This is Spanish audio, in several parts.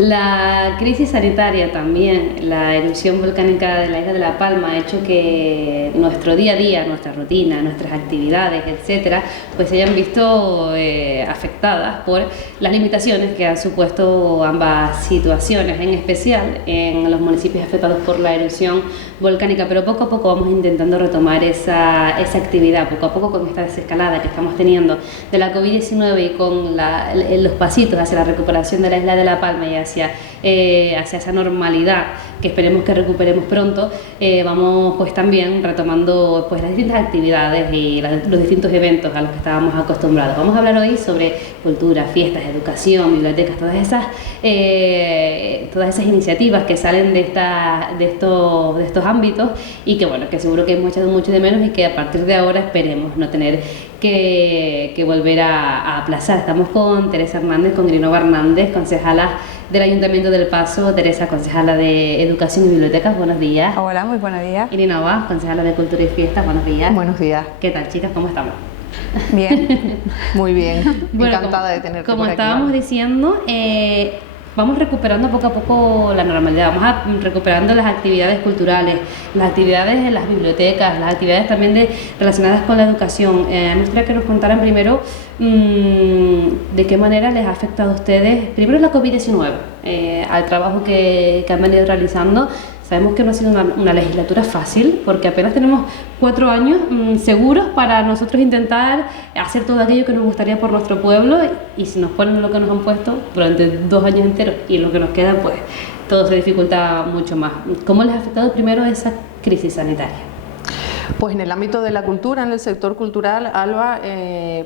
La crisis sanitaria también, la erupción volcánica de la isla de La Palma ha hecho que nuestro día a día, nuestra rutina, nuestras actividades, etcétera, pues se hayan visto afectadas por las limitaciones que han supuesto ambas situaciones, en especial en los municipios afectados por la erupción volcánica, pero poco a poco vamos intentando retomar esa actividad, poco a poco con esta desescalada que estamos teniendo de la COVID-19 y con los pasitos hacia la recuperación de la isla de La Palma y hacia esa normalidad que esperemos que recuperemos pronto, vamos pues también retomando pues las distintas actividades y los distintos eventos a los que estábamos acostumbrados. Vamos a hablar hoy sobre cultura, fiestas, educación, bibliotecas, todas esas iniciativas que salen de estos ámbitos y que bueno, que seguro que hemos echado mucho de menos y que a partir de ahora esperemos no tener que volver a aplazar. Estamos con Teresa Hernández, con Irinova Hernández, concejala del Ayuntamiento del Paso. Teresa, concejala de Educación y Bibliotecas, buenos días. Hola, muy buenos días. Irinova, concejala de Cultura y Fiestas, buenos días. Buenos días. ¿Qué tal, chicas? ¿Cómo estamos? Bien, muy bien. Bueno, encantada de tenerte como por aquí. estábamos diciendo, vamos recuperando poco a poco la normalidad, recuperando las actividades culturales, las actividades en las bibliotecas, las actividades también relacionadas con la educación. Me gustaría que nos contaran primero de qué manera les ha afectado a ustedes, primero la COVID-19, al trabajo que han venido realizando. Sabemos que no ha sido una legislatura fácil, porque apenas tenemos 4 años seguros para nosotros intentar hacer todo aquello que nos gustaría por nuestro pueblo, y si nos ponen lo que nos han puesto durante 2 años enteros y lo que nos queda, pues todo se dificulta mucho más. ¿Cómo les ha afectado primero esa crisis sanitaria? Pues en el ámbito de la cultura, en el sector cultural, Alba,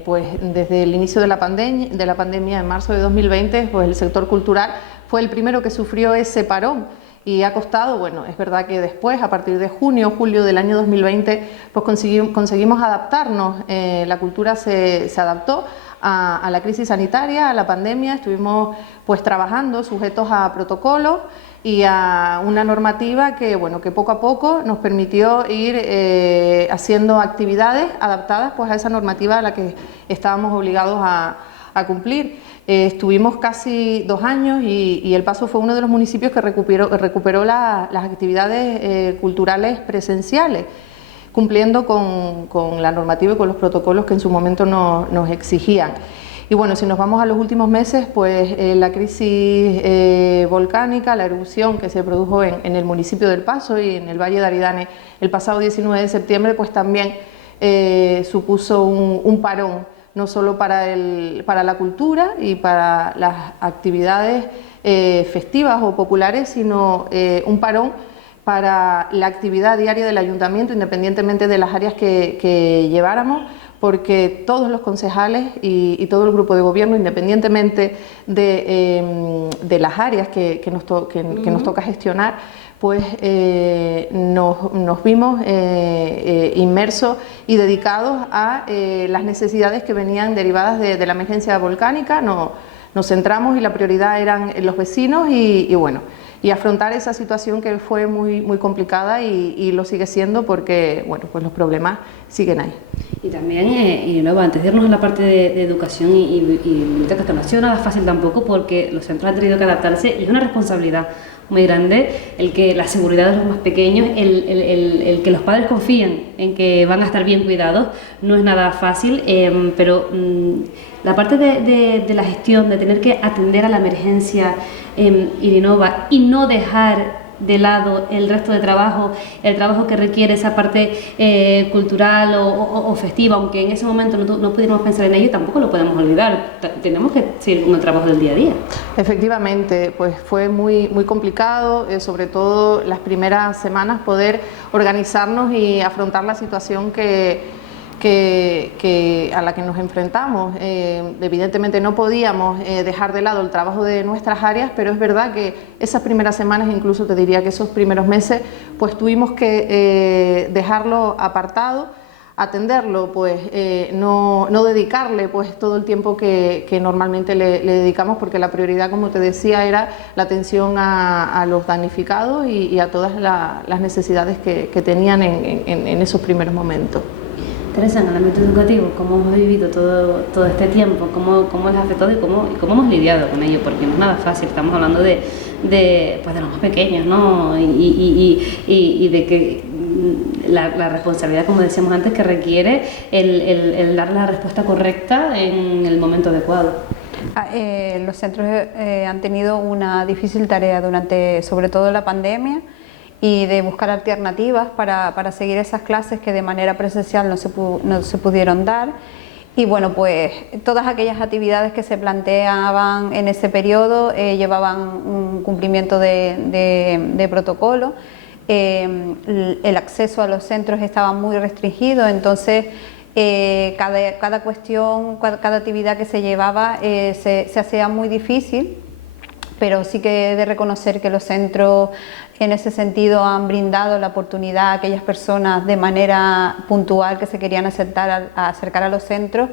pues desde el inicio de la pandemia en marzo de 2020, pues el sector cultural fue el primero que sufrió ese parón. Y ha costado, bueno, es verdad que después, a partir de julio del año 2020, pues conseguimos adaptarnos. La cultura se adaptó a la crisis sanitaria, a la pandemia. Estuvimos pues trabajando sujetos a protocolos y a una normativa que, bueno, que poco a poco nos permitió ir haciendo actividades adaptadas pues a esa normativa a la que estábamos obligados a cumplir. Estuvimos casi 2 años y El Paso fue uno de los municipios que recuperó las actividades culturales presenciales, cumpliendo con la normativa y con los protocolos que en su momento nos exigían. Y bueno, si nos vamos a los últimos meses, pues la crisis volcánica, la erupción que se produjo en el municipio del Paso y en el Valle de Aridane el pasado 19 de septiembre, pues también supuso un parón, no solo para la cultura y para las actividades festivas o populares, sino un parón para la actividad diaria del ayuntamiento, independientemente de las áreas que lleváramos, porque todos los concejales y todo el grupo de gobierno, independientemente de las áreas que nos toca gestionar, pues nos vimos inmersos y dedicados a las necesidades que venían derivadas de la emergencia volcánica. Nos centramos y la prioridad eran los vecinos y bueno, y afrontar esa situación que fue muy complicada y lo sigue siendo porque, bueno, pues los problemas siguen ahí. Y también, y luego antes de irnos a la parte de educación y bibliotecas, no ha sido nada fácil tampoco, porque los centros han tenido que adaptarse y es una responsabilidad muy grande el que la seguridad de los más pequeños, el que los padres confíen en que van a estar bien cuidados, no es nada fácil, pero la parte de la gestión, de tener que atender a la emergencia, Irinova, y no dejar de lado el resto de trabajo, el trabajo que requiere esa parte cultural o festiva, aunque en ese momento no pudiéramos pensar en ello, tampoco lo podemos olvidar. Tenemos que seguir con el trabajo del día a día. Efectivamente, pues fue muy complicado, sobre todo las primeras semanas, poder organizarnos y afrontar la situación a la que nos enfrentamos. Evidentemente no podíamos dejar de lado el trabajo de nuestras áreas, pero es verdad que esas primeras semanas, incluso te diría que esos primeros meses, pues tuvimos que dejarlo apartado, atenderlo, pues no dedicarle pues todo el tiempo que normalmente le dedicamos, porque la prioridad, como te decía, era la atención a los damnificados y a todas las necesidades que tenían en esos primeros momentos. Teresa, en el ámbito educativo, ¿cómo hemos vivido todo este tiempo? ¿Cómo les ha afectado y cómo hemos lidiado con ello? Porque no es nada fácil, estamos hablando de los más pequeños, ¿no? Y de que la responsabilidad, como decíamos antes, que requiere el dar la respuesta correcta en el momento adecuado. Los centros han tenido una difícil tarea durante, sobre todo, la pandemia, y de buscar alternativas para seguir esas clases que de manera presencial no se pudieron dar. Y bueno, pues todas aquellas actividades que se planteaban en ese periodo llevaban un cumplimiento de protocolo. El acceso a los centros estaba muy restringido, entonces cada cuestión, cada actividad que se llevaba se hacía muy difícil, pero sí que he de reconocer que los centros en ese sentido han brindado la oportunidad a aquellas personas de manera puntual que se querían acercar a los centros,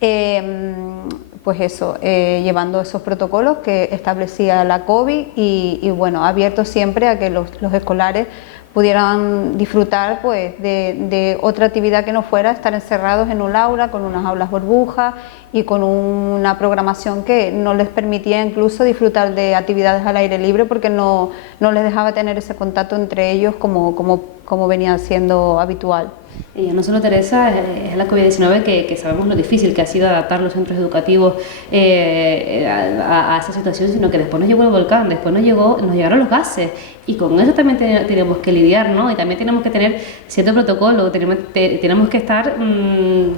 pues eso, llevando esos protocolos que establecía la COVID y bueno, abiertos siempre a que los escolares pudieran disfrutar pues de otra actividad que no fuera estar encerrados en un aula, con unas aulas burbujas y con una programación que no les permitía incluso disfrutar de actividades al aire libre, porque no les dejaba tener ese contacto entre ellos como venía siendo habitual. Y no solo, Teresa, es la COVID-19 que sabemos lo difícil que ha sido adaptar los centros educativos a esa situación, sino que después nos llegó el volcán, después nos llegaron los gases, y con eso también tenemos que lidiar, ¿no? Y también tenemos que tener cierto protocolo, tenemos que estar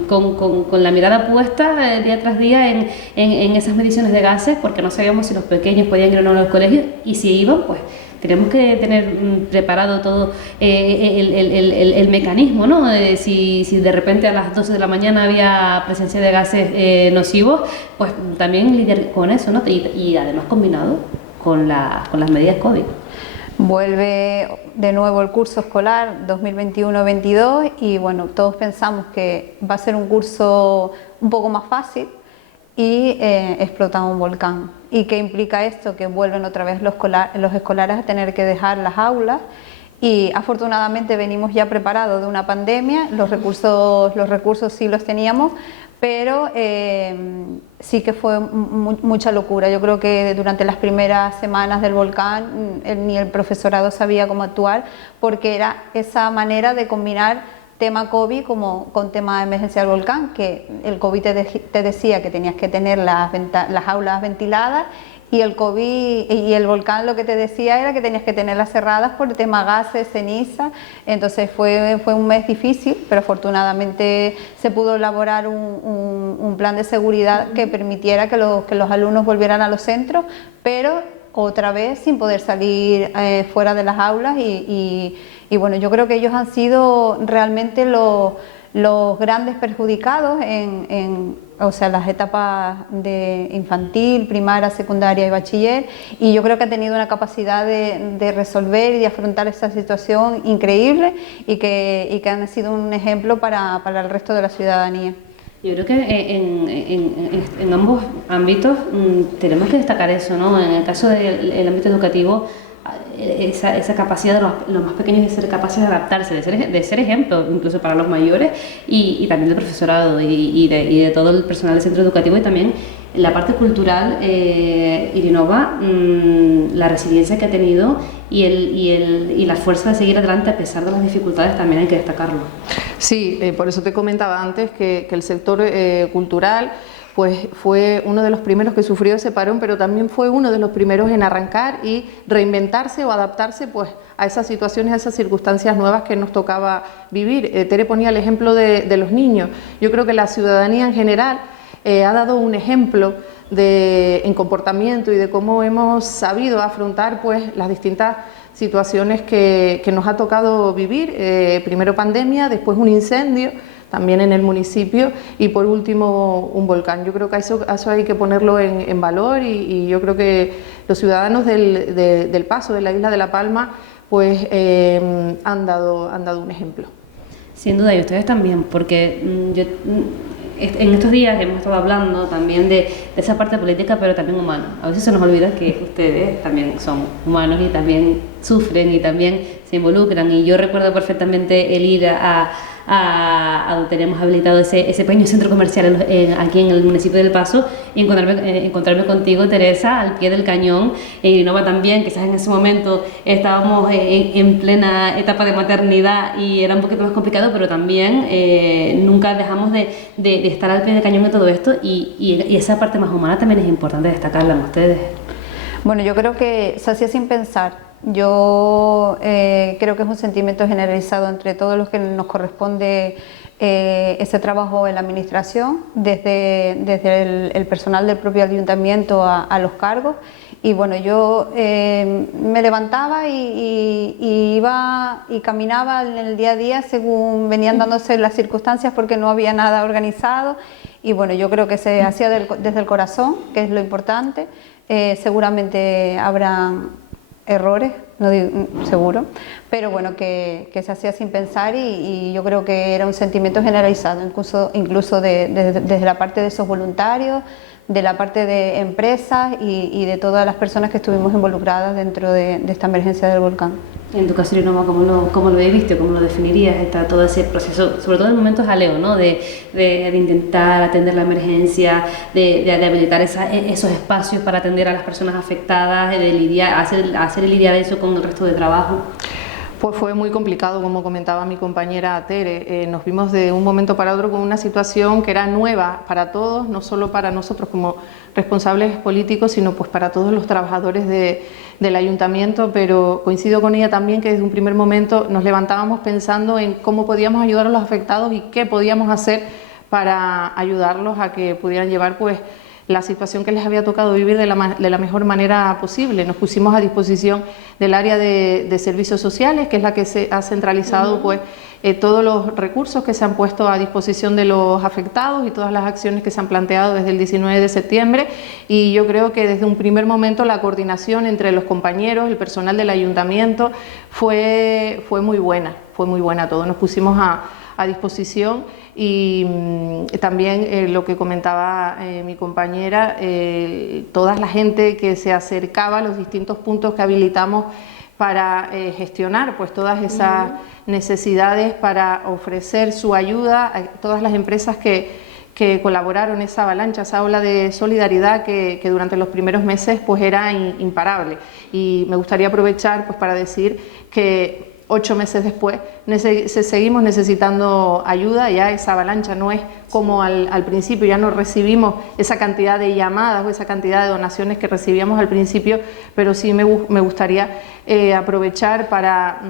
con la mirada puesta día tras día en esas mediciones de gases, porque no sabíamos si los pequeños podían ir o no a los colegios, y si iban, pues tenemos que tener preparado todo el mecanismo, ¿no? Si de repente a las 12 de la mañana había presencia de gases nocivos, pues también lidiar con eso, ¿no? Y además combinado con las medidas COVID. Vuelve de nuevo el curso escolar 2021-22 y bueno, todos pensamos que va a ser un curso un poco más fácil, y explota un volcán. ¿Y qué implica esto? Que vuelven otra vez los escolares a tener que dejar las aulas, y afortunadamente venimos ya preparados de una pandemia, los recursos sí los teníamos, pero sí que fue mucha locura. Yo creo que durante las primeras semanas del volcán ni el profesorado sabía cómo actuar, porque era esa manera de combinar tema COVID con tema de emergencia del volcán, que el COVID te decía que tenías que tener las aulas ventiladas, y el COVID y el volcán lo que te decía era que tenías que tenerlas cerradas por el tema gases, ceniza. Entonces fue un mes difícil, pero afortunadamente se pudo elaborar un plan de seguridad que permitiera que los alumnos volvieran a los centros, pero otra vez sin poder salir fuera de las aulas, y bueno, yo creo que ellos han sido realmente los grandes perjudicados o sea, las etapas de infantil, primaria, secundaria y bachiller, y yo creo que han tenido una capacidad de resolver y de afrontar esta situación increíble, y que han sido un ejemplo para el resto de la ciudadanía. Yo creo que en ambos ámbitos tenemos que destacar eso, ¿no? En el caso del ámbito educativo, esa capacidad de los más pequeños de ser capaces de adaptarse, de ser ejemplo incluso para los mayores, y también del profesorado y de todo el personal del centro educativo, y también la parte cultural. Irinova, la resiliencia que ha tenido y la fuerza de seguir adelante a pesar de las dificultades, también hay que destacarlo. Sí, por eso te comentaba antes que el sector cultural pues fue uno de los primeros que sufrió ese parón, pero también fue uno de los primeros en arrancar y reinventarse o adaptarse pues a esas situaciones, a esas circunstancias nuevas que nos tocaba vivir. Tere ponía el ejemplo de los niños. Yo creo que la ciudadanía en general ha dado un ejemplo en comportamiento y de cómo hemos sabido afrontar pues las distintas situaciones que nos ha tocado vivir. Primero pandemia, después un incendio también en el municipio, y por último un volcán. Yo creo que eso hay que ponerlo en valor, y yo creo que los ciudadanos del Paso, de la isla de La Palma, pues han dado un ejemplo. Sin duda, y ustedes también, porque en estos días hemos estado hablando también de esa parte política, pero también humana. A veces se nos olvida que ustedes también son humanos y también sufren y también se involucran. Y yo recuerdo perfectamente el ir a a donde tenemos habilitado ese pequeño centro comercial aquí en el municipio del Paso, y encontrarme contigo, Teresa, al pie del cañón. Irinova también, quizás en ese momento estábamos en plena etapa de maternidad y era un poquito más complicado, pero también nunca dejamos de estar al pie del cañón de todo esto, y esa parte más humana también es importante destacarla en ustedes. Bueno, yo creo que se hacía sin pensar. Yo creo que es un sentimiento generalizado entre todos los que nos corresponde ese trabajo en la administración, desde el personal del propio ayuntamiento a los cargos. Y bueno, yo me levantaba y iba y caminaba en el día a día según venían dándose las circunstancias, porque no había nada organizado. Y bueno, yo creo que se hacía desde el corazón, que es lo importante. Seguramente habrán errores, no digo, seguro, pero bueno, que se hacía sin pensar, y yo creo que era un sentimiento generalizado, incluso desde la parte de esos voluntarios, de la parte de empresas y de todas las personas que estuvimos involucradas dentro de esta emergencia del volcán. En tu caso, Irinova, ¿cómo lo viviste? ¿Cómo lo definirías? Está todo ese proceso, sobre todo en momentos jaleo, ¿no? De intentar atender la emergencia, de habilitar esos espacios para atender a las personas afectadas, de lidiar eso con el resto de trabajo. Pues fue muy complicado, como comentaba mi compañera Tere. Nos vimos de un momento para otro con una situación que era nueva para todos, no solo para nosotros como responsables políticos, sino pues para todos los trabajadores del ayuntamiento, pero coincido con ella también que desde un primer momento nos levantábamos pensando en cómo podíamos ayudar a los afectados y qué podíamos hacer para ayudarlos a que pudieran llevar pues la situación que les había tocado vivir de la mejor manera posible. Nos pusimos a disposición del área de servicios sociales, que es la que se ha centralizado pues todos los recursos que se han puesto a disposición de los afectados y todas las acciones que se han planteado desde el 19 de septiembre, y yo creo que desde un primer momento la coordinación entre los compañeros, el personal del ayuntamiento fue muy buena, todos nos pusimos a disposición. Y también lo que comentaba mi compañera, toda la gente que se acercaba a los distintos puntos que habilitamos para gestionar pues todas esas necesidades, para ofrecer su ayuda a todas las empresas que colaboraron, esa avalancha, esa ola de solidaridad que durante los primeros meses pues era imparable. Y me gustaría aprovechar pues para decir que 8 meses después seguimos necesitando ayuda. Ya esa avalancha no es como al principio, ya no recibimos esa cantidad de llamadas o esa cantidad de donaciones que recibíamos al principio, pero sí me gustaría aprovechar para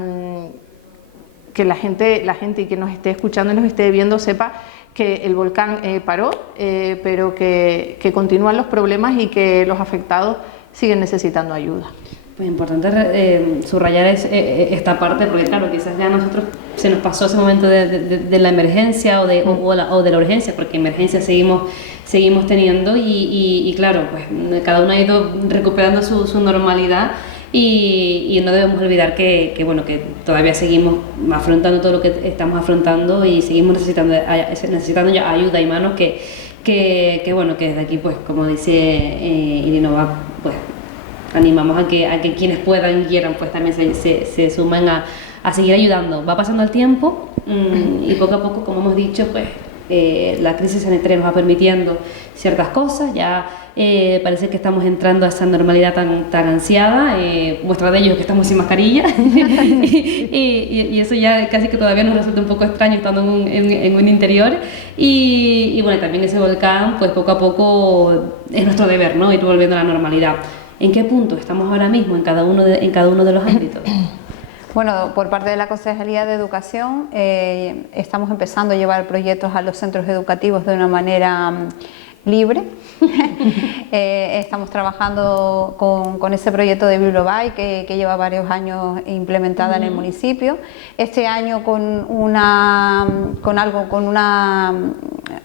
que la gente y que nos esté escuchando y nos esté viendo sepa que el volcán paró, pero que continúan los problemas y que los afectados siguen necesitando ayuda. Pues importante subrayar esta parte, porque claro, quizás ya a nosotros se nos pasó ese momento de la emergencia o de la urgencia, porque emergencia seguimos teniendo, y claro, pues cada uno ha ido recuperando su normalidad, y no debemos olvidar que todavía seguimos afrontando todo lo que estamos afrontando, y seguimos necesitando ya ayuda y manos que desde aquí, pues como dice Irinova, pues animamos a que quienes puedan y quieran pues también se sumen a seguir ayudando. Va pasando el tiempo y poco a poco, como hemos dicho, pues la crisis sanitaria nos va permitiendo ciertas cosas. Ya parece que estamos entrando a esa normalidad tan ansiada. Muestra de ello es que estamos sin mascarilla y eso ya casi que todavía nos resulta un poco extraño estando en un interior, y bueno, también ese volcán pues poco a poco es nuestro deber, ¿no? Ir volviendo a la normalidad. ¿En qué punto estamos ahora mismo en cada uno de los ámbitos? Bueno, por parte de la Concejalía de Educación estamos empezando a llevar proyectos a los centros educativos de una manera libre. Estamos trabajando con ese proyecto de Bibliobay que lleva varios años implementada en el municipio. Este año con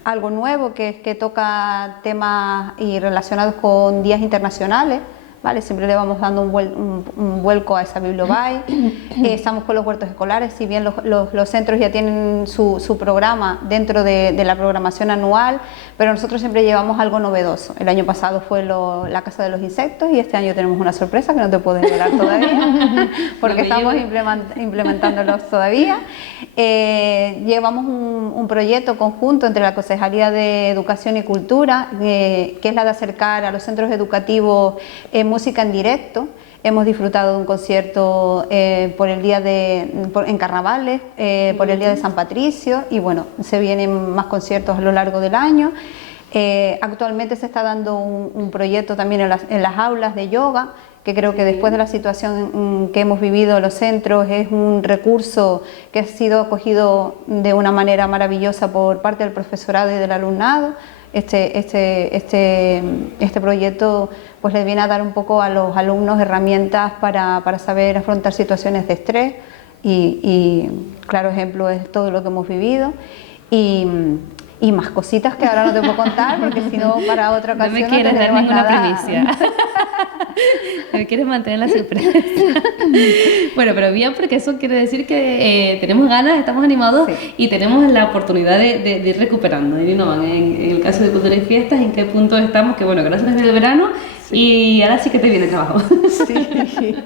algo nuevo que toca temas y relacionados con días internacionales ¿vale? Siempre le vamos dando un vuelco a esa bibliobay. Estamos con los huertos escolares, si bien los centros ya tienen su programa dentro de la programación anual, pero nosotros siempre llevamos algo novedoso. El año pasado fue la Casa de los Insectos y este año tenemos una sorpresa que no te puedo revelar todavía, porque estamos implementándolos todavía. Llevamos un proyecto conjunto entre la Concejalía de Educación y Cultura, que es la de acercar a los centros educativos música en directo. Hemos disfrutado de un concierto en Carnavales, por el Día de San Patricio, y bueno, se vienen más conciertos a lo largo del año. Actualmente se está dando un proyecto también en las aulas de yoga, que creo que después de la situación que hemos vivido en los centros es un recurso que ha sido acogido de una manera maravillosa por parte del profesorado y del alumnado. Este proyecto pues les viene a dar un poco a los alumnos herramientas para saber afrontar situaciones de estrés y claro ejemplo es todo lo que hemos vivido y más cositas que ahora no te puedo contar porque si no para otra ocasión no me quieres dar ninguna primicia. Me quieres mantener la sorpresa. Bueno, pero bien, porque eso quiere decir que tenemos ganas, estamos animados, sí, y tenemos la oportunidad de ir recuperando. Y no, en el caso de Cultura y Fiestas, ¿en qué punto estamos? Que bueno, que ahora se nos viene el verano, sí, y ahora sí que te viene el trabajo. Sí.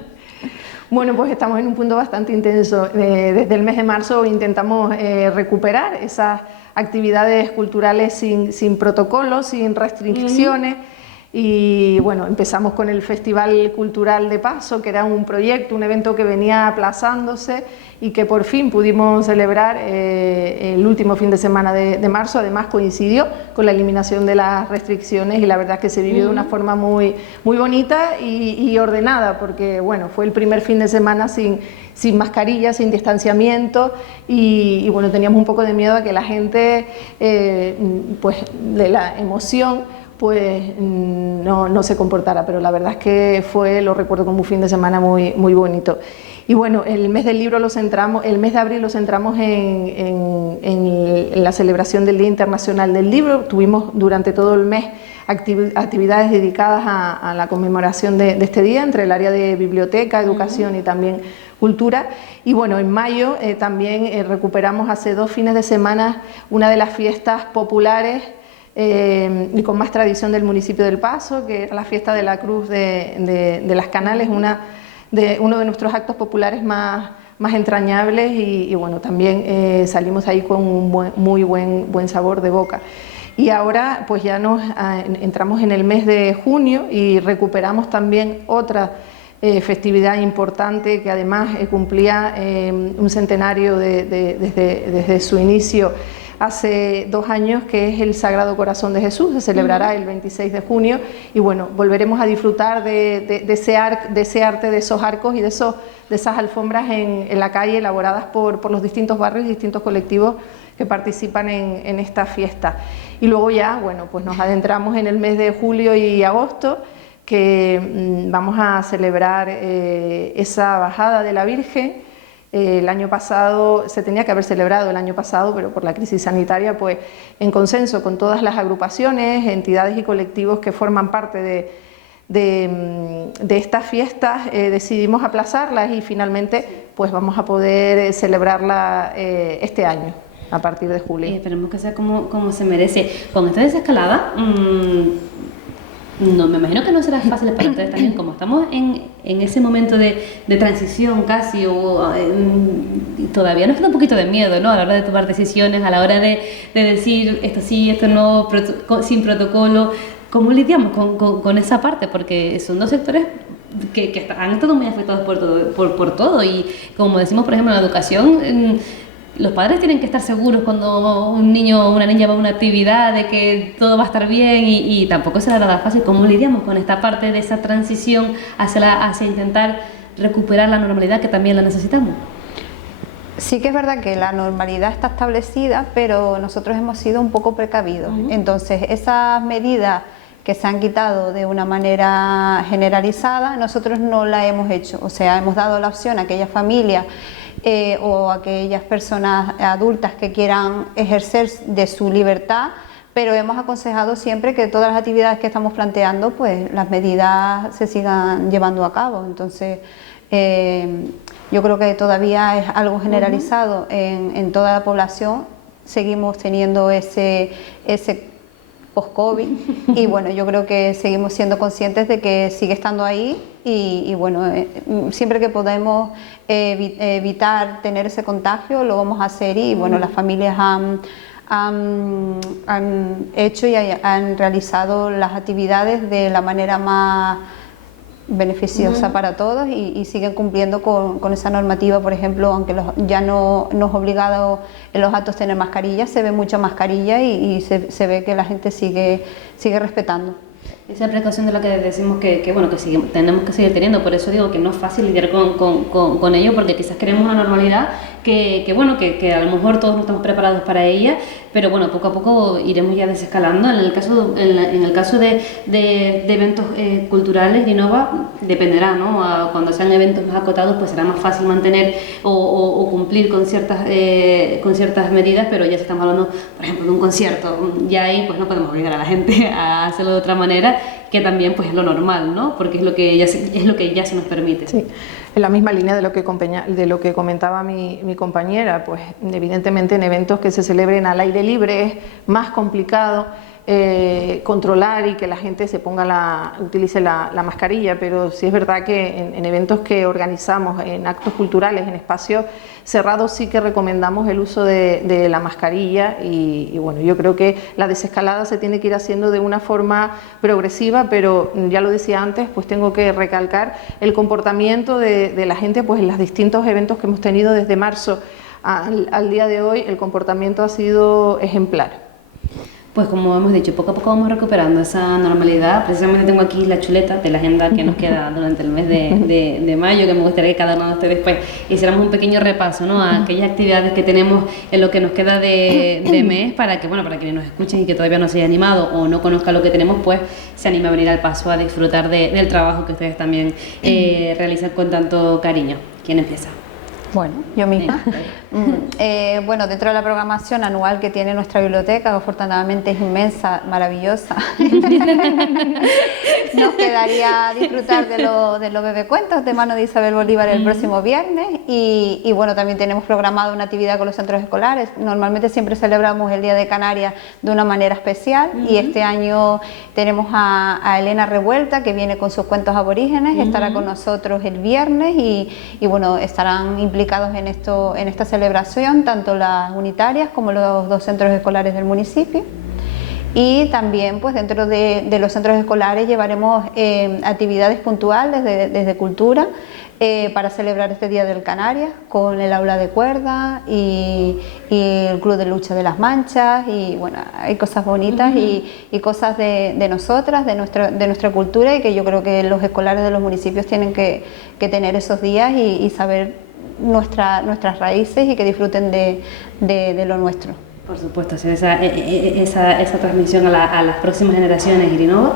Bueno, pues estamos en un punto bastante intenso. Desde el mes de marzo intentamos recuperar esas actividades culturales sin protocolos, sin restricciones. Y bueno, empezamos con el Festival Cultural de Paso, que era un proyecto, un evento que venía aplazándose y que por fin pudimos celebrar el último fin de semana de marzo. Además coincidió con la eliminación de las restricciones y la verdad es que se vivió de una forma muy bonita y ordenada, porque bueno, fue el primer fin de semana sin mascarilla, sin distanciamiento y bueno, teníamos un poco de miedo a que la gente, pues de la emoción, pues no se comportara, pero la verdad es que lo recuerdo como un fin de semana muy bonito. Y bueno, el mes del libro el mes de abril lo centramos en la celebración del Día Internacional del Libro. Tuvimos durante todo el mes actividades dedicadas a la conmemoración de este día, entre el área de biblioteca, educación y también cultura. Y bueno, en mayo también recuperamos hace 2 fines de semana una de las fiestas populares y con más tradición del municipio del Paso, que era la fiesta de la Cruz de las Canales, uno de nuestros actos populares más entrañables y bueno, también salimos ahí con un muy buen sabor de boca. Y ahora pues ya entramos en el mes de junio y recuperamos también otra festividad importante que además cumplía un centenario desde su inicio hace 2 años, que es el Sagrado Corazón de Jesús. Se celebrará el 26 de junio y bueno, volveremos a disfrutar de ese arte, de esos arcos y de esas alfombras en la calle elaboradas por los distintos barrios y distintos colectivos que participan en esta fiesta. Y luego ya, bueno, pues nos adentramos en el mes de julio y agosto, que vamos a celebrar esa bajada de la Virgen. El año pasado se tenía que haber celebrado el año pasado, pero por la crisis sanitaria, pues en consenso con todas las agrupaciones, entidades y colectivos que forman parte de estas fiestas, decidimos aplazarlas y finalmente pues vamos a poder celebrarla este año, a partir de julio. Esperemos que sea como se merece. Con esta desescalada, no, me imagino que no será fácil para ustedes también, como estamos en ese momento de transición casi, todavía nos queda un poquito de miedo, ¿no? A la hora de tomar decisiones, a la hora de decir esto sí, esto no, sin protocolo. ¿Cómo lidiamos con esa parte? Porque son 2 sectores que han estado muy afectados por todo y como decimos, por ejemplo, en la educación, los padres tienen que estar seguros cuando un niño o una niña va a una actividad de que todo va a estar bien y tampoco será nada fácil. ¿Cómo lidiamos con esta parte de esa transición hacia intentar recuperar la normalidad que también la necesitamos? Sí que es verdad que la normalidad está establecida, pero nosotros hemos sido un poco precavidos. Entonces, esas medidas que se han quitado de una manera generalizada, nosotros no la hemos hecho. O sea, hemos dado la opción a aquellas familias o a aquellas personas adultas que quieran ejercer de su libertad, pero hemos aconsejado siempre que todas las actividades que estamos planteando, pues las medidas se sigan llevando a cabo. Entonces, yo creo que todavía es algo generalizado en toda la población. Seguimos teniendo ese post-COVID y bueno, yo creo que seguimos siendo conscientes de que sigue estando ahí y bueno, siempre que podemos evitar tener ese contagio lo vamos a hacer y bueno, las familias han hecho y han realizado las actividades de la manera más beneficiosa para todos y siguen cumpliendo con esa normativa. Por ejemplo, aunque ya no es obligado en los actos tener mascarilla, se ve mucha mascarilla y se ve que la gente sigue respetando. Esa precaución de la que decimos que bueno, que tenemos que seguir teniendo, por eso digo que no es fácil lidiar con ello, porque quizás queremos una normalidad que a lo mejor todos no estamos preparados para ella, pero bueno, poco a poco iremos ya desescalando. En el caso de eventos culturales, Innova, dependerá, ¿no? Cuando sean eventos más acotados, pues será más fácil mantener o cumplir con ciertas medidas, pero ya si estamos hablando, por ejemplo, de un concierto, ya ahí pues no podemos obligar a la gente a hacerlo de otra manera, que también pues es lo normal, ¿no? Porque es lo que ya se nos permite. Sí, en la misma línea de lo que comentaba mi compañera, pues evidentemente en eventos que se celebren al aire libre es más complicado controlar y que la gente utilice la mascarilla, pero sí es verdad que en eventos que organizamos, en actos culturales, en espacios cerrados, sí que recomendamos el uso de la mascarilla y bueno, yo creo que la desescalada se tiene que ir haciendo de una forma progresiva, pero ya lo decía antes, pues tengo que recalcar el comportamiento de la gente pues en los distintos eventos que hemos tenido desde marzo al día de hoy. El comportamiento ha sido ejemplar. Pues como hemos dicho, poco a poco vamos recuperando esa normalidad. Precisamente tengo aquí la chuleta de la agenda que nos queda durante el mes de mayo, que me gustaría que cada uno de ustedes pues hiciéramos un pequeño repaso, ¿no?, a aquellas actividades que tenemos en lo que nos queda de mes, para que, bueno, para quienes nos escuchen y que todavía no se haya animado o no conozca lo que tenemos, pues se anime a venir al paso a disfrutar del trabajo que ustedes también realizan con tanto cariño. ¿Quién empieza? Bueno, yo misma. Bueno, dentro de la programación anual que tiene nuestra biblioteca, que afortunadamente es inmensa, maravillosa, nos quedaría disfrutar de los bebecuentos de mano de Isabel Bolívar el próximo viernes y bueno, también tenemos programado una actividad con los centros escolares. Normalmente siempre celebramos el Día de Canarias de una manera especial y este año tenemos a Elena Revuelta, que viene con sus cuentos aborígenes, estará con nosotros el viernes y bueno, estarán implicados en esta celebración, tanto las unitarias como los dos centros escolares del municipio. Y también pues dentro de los centros escolares llevaremos actividades puntuales desde cultura para celebrar este Día del Canarias, con el aula de cuerda y el Club de Lucha de las Manchas, y bueno, hay cosas bonitas y cosas de nosotras, de nuestra cultura, y que yo creo que los escolares de los municipios tienen que tener esos días y saber nuestras raíces y que disfruten de lo nuestro. Por supuesto, hacer esa transmisión a las próximas generaciones. Innova.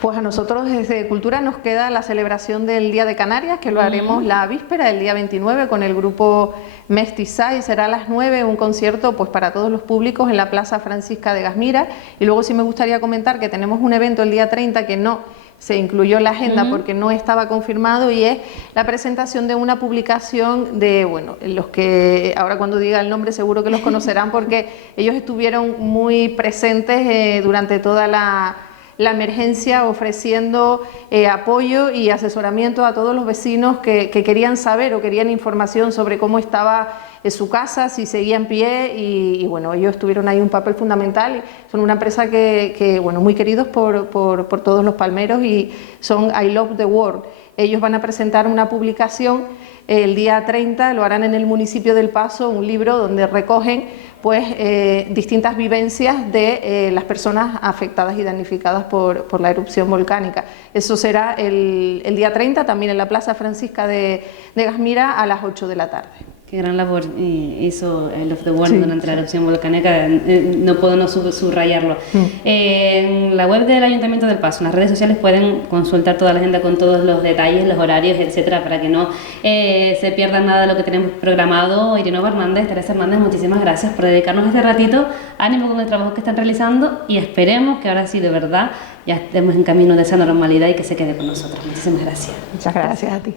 Pues a nosotros desde Cultura nos queda la celebración del Día de Canarias, que lo haremos la víspera, el día 29, con el grupo Mestiza, y será a las 9 un concierto pues para todos los públicos en la Plaza Francisca de Gasmira. Y luego sí me gustaría comentar que tenemos un evento el día 30 que no se incluyó en la agenda porque no estaba confirmado, y es la presentación de una publicación de, bueno, los que ahora cuando diga el nombre seguro que los conocerán porque ellos estuvieron muy presentes durante toda la emergencia, ofreciendo apoyo y asesoramiento a todos los vecinos que querían saber o querían información sobre cómo estaba su casa, si seguía en pie, y bueno, ellos tuvieron ahí un papel fundamental. Son una empresa que bueno, muy queridos por todos los palmeros, y son I Love the World. Ellos van a presentar una publicación el día 30, lo harán en el municipio del Paso, un libro donde recogen pues distintas vivencias de las personas afectadas y damnificadas por la erupción volcánica. Eso será el día 30, también en la Plaza Francisca de Gasmira, a las 8 de la tarde. Qué gran labor hizo el Of the World Sí, durante la erupción volcánica, no puedo no subrayarlo. En la web del Ayuntamiento del Paso, en las redes sociales pueden consultar toda la agenda con todos los detalles, los horarios, etcétera, para que no se pierdan nada de lo que tenemos programado. Irene Hernández, Teresa Hernández, muchísimas gracias por dedicarnos este ratito, ánimo con el trabajo que están realizando y esperemos que ahora sí, de verdad, ya estemos en camino de esa normalidad y que se quede con nosotros. Muchísimas gracias. Muchas gracias a ti.